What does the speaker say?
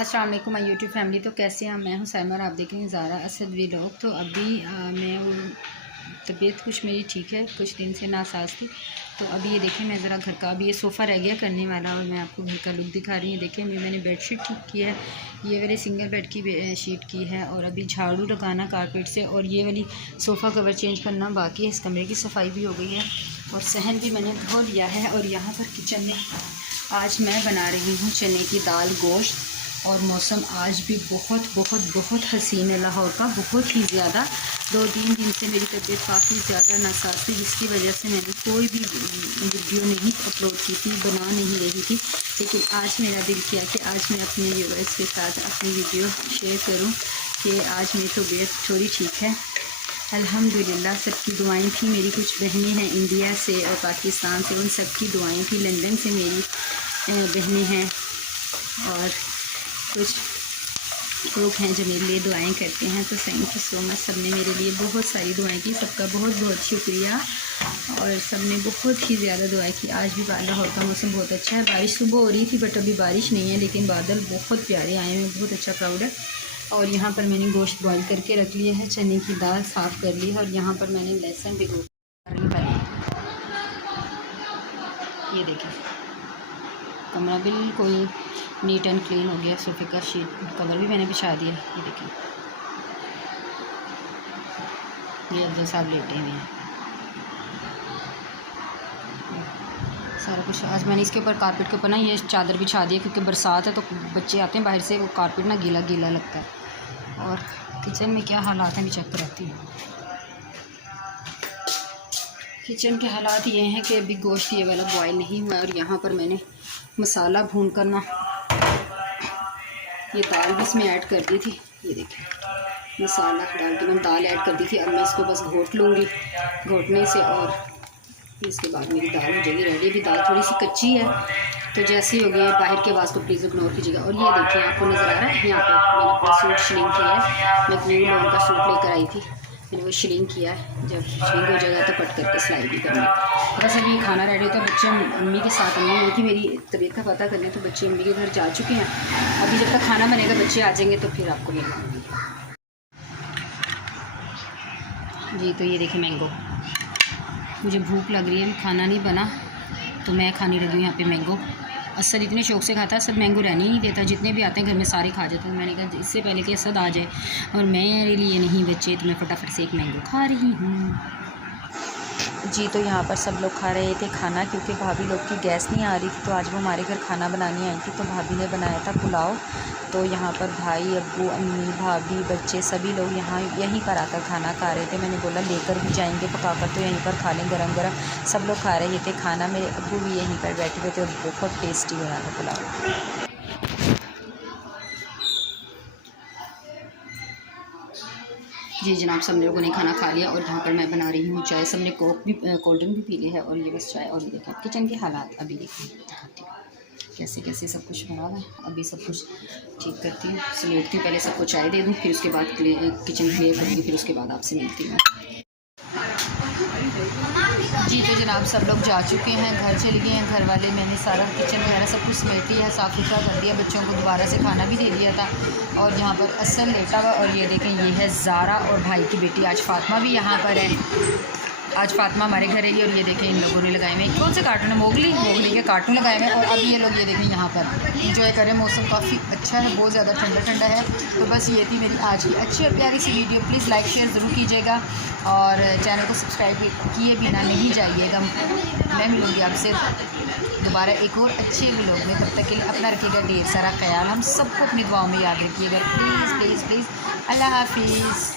अस्सलाम वालेकुम my YouTube family. तो कैसे हैं? मैं हूं साइमा और आप देख रहे हैं ज़ारा असद व्लॉग। तो अभी मैं तबीयत कुछ मेरी ठीक है, कुछ दिन से नासाज थी। तो अभी ये देखें, मैं ज़रा घर का अभी ये सोफ़ा रह गया करने वाला और मैं आपको घर का लुक दिखा रही हूँ। देखें, मैंने बेडशीट ठीक की है, ये वाली सिंगल बेड की शीट की है और अभी झाड़ू लगाना कारपेट से और ये वाली सोफ़ा कवर चेंज करना बाकी है। इस कमरे की सफाई भी हो गई है और सहन भी मैंने धो लिया है। और यहाँ पर किचन में आज मैं बना रही हूँ चने की दाल गोश्त। और मौसम आज भी बहुत बहुत बहुत हसीन है लाहौर का, बहुत ही ज़्यादा। 2-3 दिन से मेरी तबीयत काफ़ी ज़्यादा नासाज थी, जिसकी वजह से मैंने कोई भी वीडियो नहीं अपलोड की थी, बना नहीं रही थी। लेकिन आज मेरा दिल किया कि आज मैं अपने व्यूअर्स के साथ अपनी वीडियो शेयर करूं कि आज मेरी तबीयत थोड़ी ठीक है अल्हम्दुलिल्लाह। सबकी दुआएं थी, मेरी कुछ बहनें हैं इंडिया से और पाकिस्तान से, उन सब की दुआएं थी। लंदन से मेरी बहनें हैं और कुछ लोग हैं जो मेरे लिए दुआएं करते हैं। तो थैंक यू सो मच, सब ने मेरे लिए बहुत सारी दुआएं की, सबका बहुत बहुत शुक्रिया। और सब ने बहुत ही ज़्यादा दुआएं की। आज भी लाहौर का मौसम बहुत अच्छा है, बारिश सुबह हो रही थी बट अभी बारिश नहीं है, लेकिन बादल बहुत प्यारे आए हैं, बहुत अच्छा क्राउड है। और यहाँ पर मैंने गोश्त बॉईल करके रख लिया है, चने की दाल साफ़ कर ली है और यहाँ पर मैंने लहसुन भिगो कर ली पहले। ये देखें, कमरा बिल्कुल नीट एंड क्लीन हो गया। सोफे का शीट कवर भी मैंने बिछा दिया। ये देखिए, ये अब्दुल साहब लेटे हुए हैं। सारा कुछ आज मैंने इसके ऊपर कारपेट के ऊपर ना ये चादर बिछा दिया, क्योंकि बरसात है तो बच्चे आते हैं बाहर से, वो कारपेट ना गीला गीला लगता है। और किचन में क्या हालात हैं भी चेक कराती हूँ। किचन के हालात ये हैं कि अभी गोश्त ये वाला बॉयल नहीं हुआ और यहाँ पर मैंने मसाला भून करना, ये दाल भी इसमें ऐड कर दी थी। ये देखिए, मसाला डाल के मैंने दाल ऐड कर दी थी। अब मैं इसको बस घोट लूँगी, घोटने से और इसके बाद मेरी दाल हो जाएगी रेडी। अभी दाल थोड़ी सी कच्ची है, तो जैसे ही हो गई बाहर की आवाज़ को प्लीज़ इग्नोर कीजिएगा। और ये देखिए, आपको नज़र आ रहा है यहाँ पर मैंने अपना सूट श्रिंक किया है। मैं न्यू लोगों का सूट लेकर आई थी, मैंने वो श्रिंक किया है। जब श्रिंक हो जाएगा तो कट करके सिलाई भी करनी। बस अभी खाना रेडी होता है। बच्चे अम्मी के साथ, अम्मी गई थी मेरी तबीयत का पता करने, तो बच्चे अम्मी के घर जा चुके हैं। अभी जब तक खाना बनेगा बच्चे आ जाएंगे तो फिर आपको मिलूँगी जी। तो ये देखिए मैंगो, मुझे भूख लग रही है, खाना नहीं बना तो मैं खाने लगी हूँ यहाँ पे मैंगो। असद इतने शौक से खाता है, असद मैंगो रहने ही नहीं देता, जितने भी आते हैं घर में सारे खा जाते हैं। मैंने कहा इससे पहले कि असद आ जाए और मेरे लिए नहीं बच्चे, तो मैं फटाफट से एक मैंगो खा रही हूँ जी। तो यहाँ पर सब लोग खा रहे थे खाना, क्योंकि भाभी लोग की गैस नहीं आ रही थी, तो आज वो हमारे घर खाना बनाने आई थी। तो भाभी ने बनाया था पुलाव। तो यहाँ पर भाई, अब्बू, अम्मी, भाभी, बच्चे सभी लोग यहाँ यहीं पर आकर खाना खा रहे थे। मैंने बोला लेकर भी जाएंगे पकाकर, तो यहीं पर खा लें गरम गरम। सब लोग खा रहे थे खाना, मेरे अब्बू भी यहीं पर बैठे हुए थे और बहुत टेस्टी बना था पुलाव। जी जनाब, सब लोगों ने खाना खा लिया और यहाँ पर मैं बना रही हूँ चाय। सब ने कोक भी, कोल्ड ड्रिंक भी पी ली है और ये बस चाय। और ये देखें किचन के हालात, अभी देखिए कैसे कैसे सब कुछ बना है। अभी सब कुछ ठीक करती हूँ, समेटती हूँ, पहले सबको चाय दे दूँ, फिर उसके बाद किचन क्लियर करती हूँ, फिर उसके बाद आपसे मिलती हूँ जी। तो जनाब सब लोग जा चुके हैं, घर चले गए हैं घर वाले। मैंने सारा किचन वगैरह सब कुछ समेट लिया है, साफ़ सुथरा कर दिया, बच्चों को दोबारा से खाना भी दे दिया था। और यहाँ पर असल लेटा हुआ। और ये देखें, ये है ज़ारा और भाई की बेटी। आज फातिमा भी यहाँ पर है, आज फातिमा हमारे घर रहेगी। और ये देखें, इन लोगों ने लगाए हुए कौन से कार्टून है, मोगली के कार्टून लगाए हुए हैं। और अभी ये लोग ये देखें यहाँ पर इंजॉय करें। मौसम काफ़ी अच्छा है, बहुत ज़्यादा ठंडा ठंडा है। तो बस ये थी मेरी आज की अच्छी और प्यारी सी वीडियो। प्लीज़ लाइक शेयर ज़रूर कीजिएगा और चैनल को सब्सक्राइब किए बिना नहीं जाइएगा। मैं मिलूँगी आपसे दोबारा एक और अच्छे व्लॉग में। तब तक के लिए अपना रखिएगा ढेर सारा ख्याल, हम सबको अपनी दुआओं में याद रखिएगा। Please please please. अल्लाह हाफिज़।